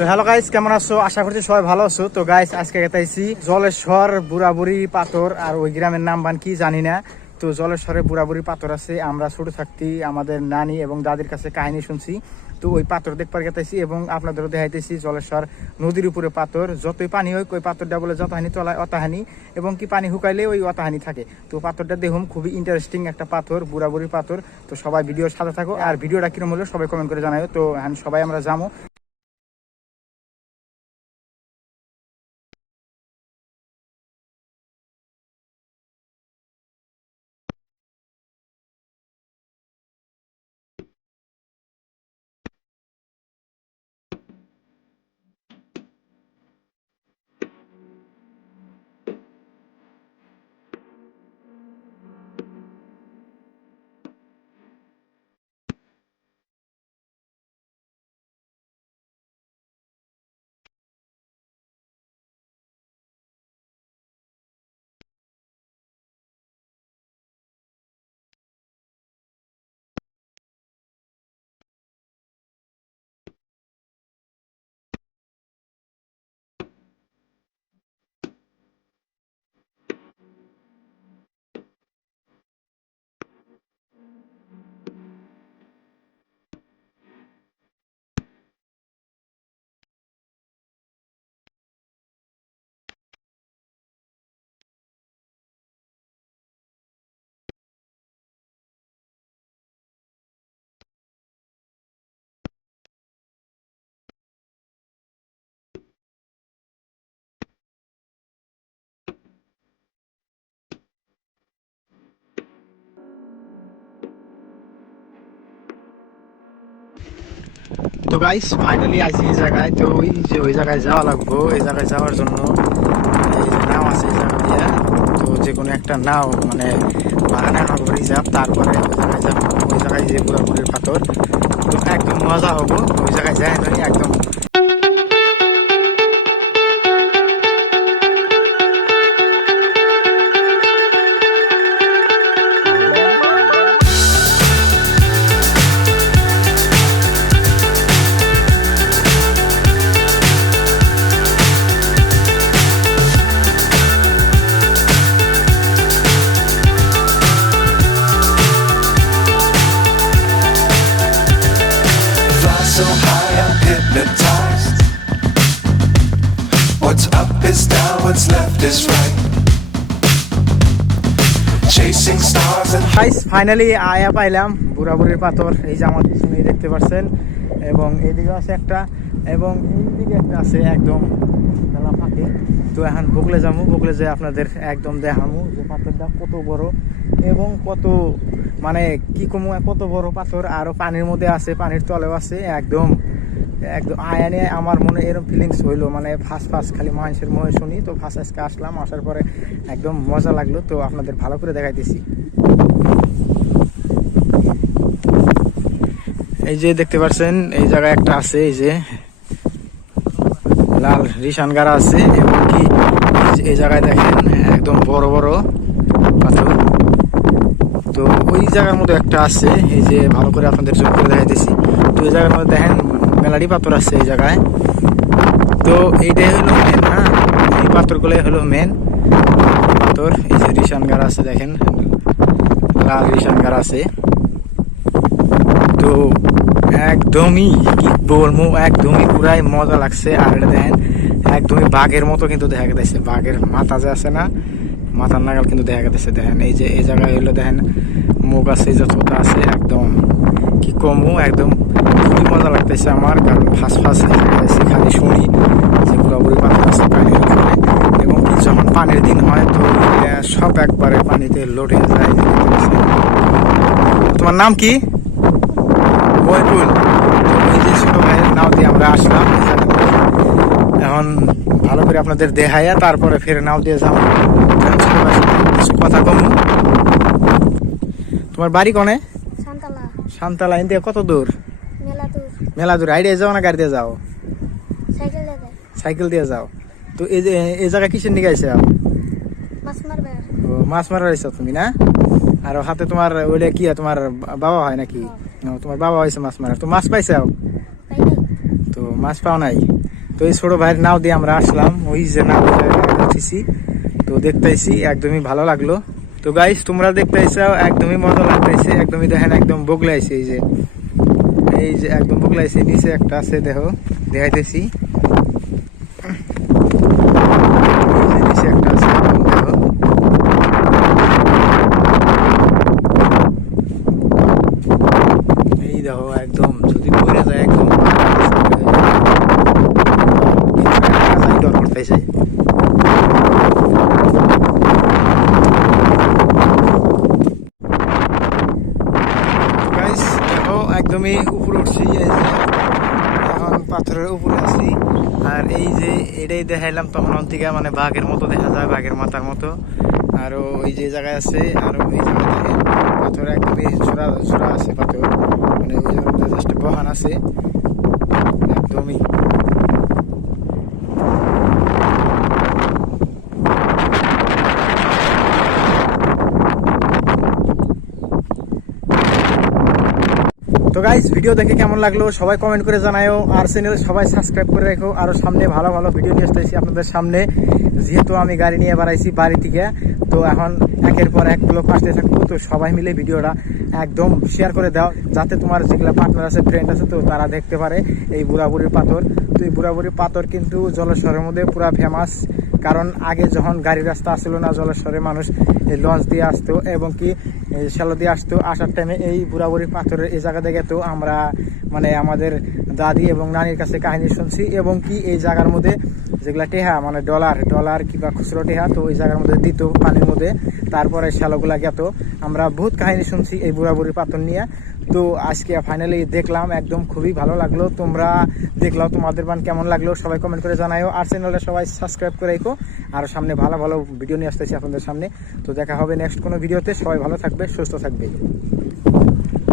তো hello guys, কেমন আছো? আশা করছি সবাই ভালো আছো। তো গাইস, আজকে গেতাইছি জলেশ্বর বুড়াবুড়ি পাথর। আর ওই গ্রামের নাম বান কি জানি না। তো জলেশ্বরে বুড়াবুড়ি পাথর আছে। আমরা ছোট থাকতে আমাদের নানি এবং দাদির কাছে কাহিনী শুনছি। তো ওই পাথর দেখবার গেতাইছি এবং আপনাদেরও দেখাইতেছি। জলেশ্বর নদীর উপরে পাথর, যতই পানি হয় ওই পাথরটা বলে যতহানি তলায় অতাহানি, এবং কি পানি শুকাইলে ওই অতাহানি থাকে। তো পাথরটা দেখুন খুবই ইন্টারেস্টিং একটা পাথর, বুড়াবুড়ি পাথর। তো সবাই ভিডিওর সাথে থাকো, আর ভিডিওটা কিরম হলো সবাই কমেন্ট করে জানাও। তো হ্যাঁ, সবাই আমরা যাবো। তো গাইস, ফাইনালি আইছি এই জায়গায়। তো ওই জায়গায় যাওয়া লাগবো। এই জায়গায় যাওয়ার জন্য এই যে নাও আছে এই জায়গা দিয়ে। তো যে কোনো একটা নাও মানে বাগানে আমার রিজার্ভ, তারপরে ওই জায়গায় যাবো। ওই জায়গায় যে বুড়াবুড়ির পাথর, তো একদম মজা হবো। ওই জায়গায় যাই ধরি একদম। So high I'm hypnotized. What's up is down, what's left is right. Chasing stars and guys, finally আয়া পাইলাম বুড়াবুড়ির পাথর। এই যে আমার পিছনে দেখতে পাচ্ছেন, এবং এইদিকে আছে একটা, এবং এইদিকে একটা আছে একদম মেলা ফাঁকে। তো এখন বকলে যাবো, বকলে যে আপনাদের একদম দেখামু যে পাথরটা কত বড় এবং কত মানে কি কমু, কত বড় পাথর। আরো পানির মধ্যে আছে, পানির তলেও আছে। একদম একদম আয়ানে আমার মনে এরকম ফিলিংস হইলো, মানে ফার্স্ট খালি মানুষের মুখে শুনি। তো ফার্স্ট আজকে আসলাম, আসার পরে একদম মজা লাগলো। তো আপনাদের ভালো করে দেখাইতেছি। এই যে দেখতে পাচ্ছেন, এই জায়গায় একটা আছে, এই যে লাল রিশান গাড়া আছে, এবং কি এই জায়গায় দেখেন একদম বড় বড় পাথর। তো ওই জায়গার মধ্যে একটা আছে, এই যে ভালো করে আপনাদের জোর করে দেখাইতেছি। তো এই জায়গার মধ্যে দেখেন মেলাডি পাথর আছে এই জায়গায়। তো এইটাই হলো মেন, হ্যাঁ, এই পাথরগুলোই হলো মেন পাথর। এই যে রিশান গাড়া আছে, দেখেন লাল রিশান গাড়া আছে। তো একদমই কি বলবো, একদমই পুরাই মজা লাগছে। আর এটা দেখেন একদমই বাঘের মতো কিন্তু দেখা গেছে, বাঘের মাথা যে আছে না, মাথার নাগাল কিন্তু দেখা গেছে। দেখেন এই যে এই জায়গায় হইলো দেখেন মুখ আছে, যতটা আছে একদম কি কমু, একদম খুবই মজা লাগতেছে আমার। কারণ ফার্স্ট খালি শুনি যে বুড়াবুড়ি পাথর আছে পানির উপরে, এবং যখন পানির দিন হয় তো সব একবারে পানিতে লড়ে যায়। তোমার নাম কি? মহিবুল। ওই যে ছোট ভাইয়ের নাও দিয়ে আমরা আসলাম। এখন ভালো করে আপনাদের দেখাইয়া তারপরে ফের নাও দিয়ে যাবো। কিছু কথা কম। তোমার বাড়ি কোনে? শান্তলা শান্তা লাইন দিয়ে কত দূর? মেলা দূর মেলা দূর। আইডিয়া যাও না গাড়ি দিয়ে যাও? সাইকেল দিয়ে সাইকেল দিয়ে যাও। তো এই যে এই জায়গায় কিসের নিয়ে গেছে? মাছ মারবে ও মাছ মারা হয়েছ তুমি না? আর হাতে তোমার ওইটা কি তোমার বাবা হয় নাকি? ও, তোমার বাবা হয়েছে মাছ মারা। তো মাছ পাইছাও? পাইনি তো মাছ পাও নাই। তো এই ছোট ভাইয়ের নাও দিয়ে আমরা আসলাম, ওই যে নাও উঠেছি। তো দেখতেছি একদমই ভালো লাগলো। তো গাইস তোমরা দেখতেছো একদমই মজা লাগতেছে, একদমই দেখেন একদম বগলাইছে। এই যে একদম বগলাইছে, নিচে একটা আছে দেখো, দেখাইতেছি। এই যে নিচে একটা আছে একদম দেখো। এই দেখো একদম যদি পড়ে যায় একদম ডর করতেছে। গাইস দেখো একদমই উপরে উঠছি, এই যে এখন পাথরের উপরে আছি। আর এই যে এটাই দেখাইলাম তখন থেকে, মানে বাঘের মতো দেখা যায়, বাঘের মাথার মতো। আরো এই যে জায়গায় আছে, আরো এই জায়গায় দেখেন পাথর একদমই ছোড়া ছোড়া আছে পাথর, মানে ওই জায়গায় জাস্ট বহান আছে একদমই। তো গাইস ভিডিও দেখে কেমন লাগলো সবাই কমেন্ট করে জানাও, আর চ্যানেল সবাই সাবস্ক্রাইব করে রাখো। আরো সামনে ভালো ভালো ভিডিও নিয়ে আসতেছি আপনাদের সামনে। যেহেতু আমি গাড়ি নিয়ে বাড়াইছি বাড়ি থেকে, তো এখন একের পর এক ব্লগ আসতে থাকবো। তো সবাই মিলে ভিডিওটা একদম শেয়ার করে দাও, যাতে তোমার যেগুলো পার্টনার আছে, ফ্রেন্ড আছে, তো তারা দেখতে পারে এই বুড়াবুড়ির পাথর। তো এই বুড়াবুড়ির পাথর কিন্তু জলেশ্বরের মধ্যে পুরা ফেমাস। কারণ আগে যখন গাড়ির রাস্তা আসছিল না, জলেশ্বরে মানুষ এই লঞ্চ দিয়ে আসতো এবং কি শ্যালো দিয়ে আসতো। আসার টাইমে এই বুড়াবুড়ি পাথরের এই জায়গা থেকে তো আমরা মানে আমাদের দাদি এবং নানির কাছে কাহিনী শুনছি, এবং কি এই জায়গার মধ্যে যেগুলা টেহা মানে ডলার কিংবা খুচরো টেহা, তো ওই জায়গার মধ্যে দিত পানির মধ্যে, তারপরে শ্যালোগুলা গেত। আমরা বহুত কাহিনী শুনছি এই বুড়াবুড়ি পাথর নিয়ে। তো আজকে ফাইনালি দেখলাম, একদম খুবই ভালো লাগলো। তোমরা দেখলাও, তোমাদের বান কেমন লাগলো সবাই কমেন্ট করে জানাও। আর চ্যানেলটা সবাই সাবস্ক্রাইব করে রাখো। আর সামনে ভালো ভালো ভিডিও নিয়ে আসতেছি আপনাদের সামনে। তো দেখা হবে নেক্সট কোনো ভিডিওতে। সবাই ভালো থাকবে, সুস্থ থাকবে।